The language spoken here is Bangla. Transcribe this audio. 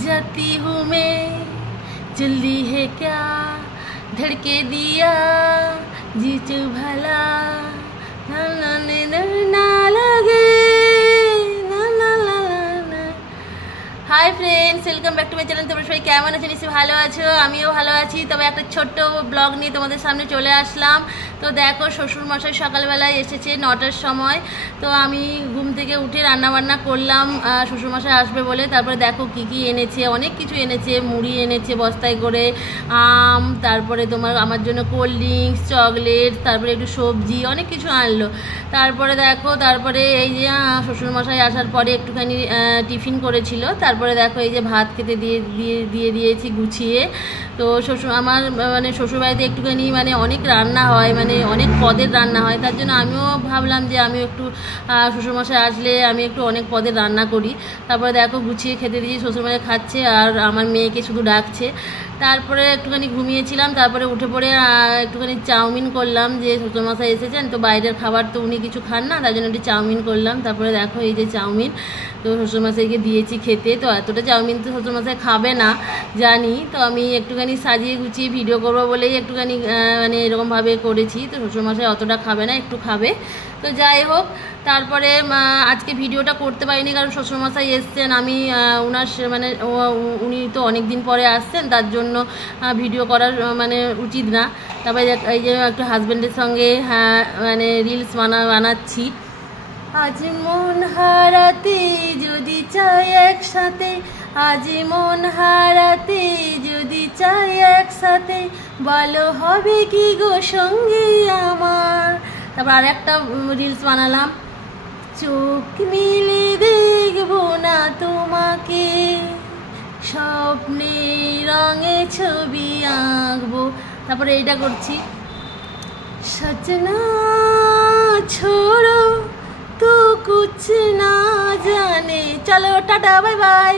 जाती हूँ मैं, जल्दी है क्या धड़के दिया जी चु भला ना लगे hi friends, welcome back to my channel. তোমরা সবাই কেমন আছো? নিশ্চয়ই ভালো আছো, আমিও ভালো আছি। তবে একটা ছোট্ট ব্লগ নিয়ে তোমাদের সামনে চলে আসলাম। তো দেখো, শ্বশুরমশাই সকালবেলায় এসেছে 9টার সময়। তো আমি ঘুম থেকে উঠে রান্নাবান্না করলাম শ্বশুরমশাই আসবে বলে। তারপরে দেখো কী কী এনেছে, অনেক কিছু এনেছে। মুড়ি এনেছে বস্তায় করে, আম, তারপরে তোমার আমার জন্য কোল্ড ড্রিঙ্কস, চকলেট, তারপরে একটু সবজি, অনেক কিছু আনলো। তারপরে দেখো, তারপরে এই যে শ্বশুরমশাই আসার পরে একটুখানি টিফিন করেছিল। তারপরে দেখো এই যে ভাত খেতে দিয়েছি গুছিয়ে। তো আমার মানে শ্বশুরবাড়িতে একটুখানি মানে অনেক রান্না হয়, মানে অনেক পদের রান্না হয়। তার জন্য আমিও ভাবলাম যে আমি একটু শ্বশুরমশাই আসলে আমি একটু অনেক পদের রান্না করি। তারপরে দেখো গুছিয়ে খেতে দিয়েছি, শ্বশুরমশাই খাচ্ছে আর আমার মেয়েকে শুধু ডাকছে। তারপরে একটুখানি ঘুমিয়েছিলাম। তারপরে উঠে পড়ে একটুখানি চাউমিন করলাম, যে শ্বশুরমশাই এসেছেন তো বাইরের খাবার তো উনি কিছু খান না, তার জন্য একটু চাউমিন করলাম। তারপরে দেখো এই যে চাউমিন, তো শ্বশুরমশাইকে দিয়েছি খেতে। তো এতটা চাউমিন তো শ্বশুরমশাই খাবে না জানি, তো আমি একটুখানি সাজিয়ে গুছিয়ে ভিডিও করবো বলেই একটুখানি মানে এরকমভাবে করেছি। তো শ্বশুরমশাই অতটা খাবে না, একটু খাবে। তো যাই হোক, তারপরে আজকে ভিডিওটা করতে পারিনি কারণ শ্বশুরমশাই এসছেন। আমি ওনার মানে উনি তো অনেক দিন পরে আসছেন, তার জন্য ভিডিও করার মানে উচিত না। তারপরে এই যে একটু হাজব্যান্ডের সঙ্গে মানে রিলস বানাচ্ছি। আজ মন হারাতে যদি চাই একসাথে, আজ মন হারাতে যদি চাই একসাথে, ভালো হবে কি গো সঙ্গে আমার। তারপর আর একটা রিলস বানালাম, চোখ মিলে দেখবো না তোমাকে, স্বপ্নে রঙে ছবি আঁকবো। তারপরে এইটা করছি, সजना छोड़ो तो कुछ ना जाने। चलो टाटा, बाय बाय।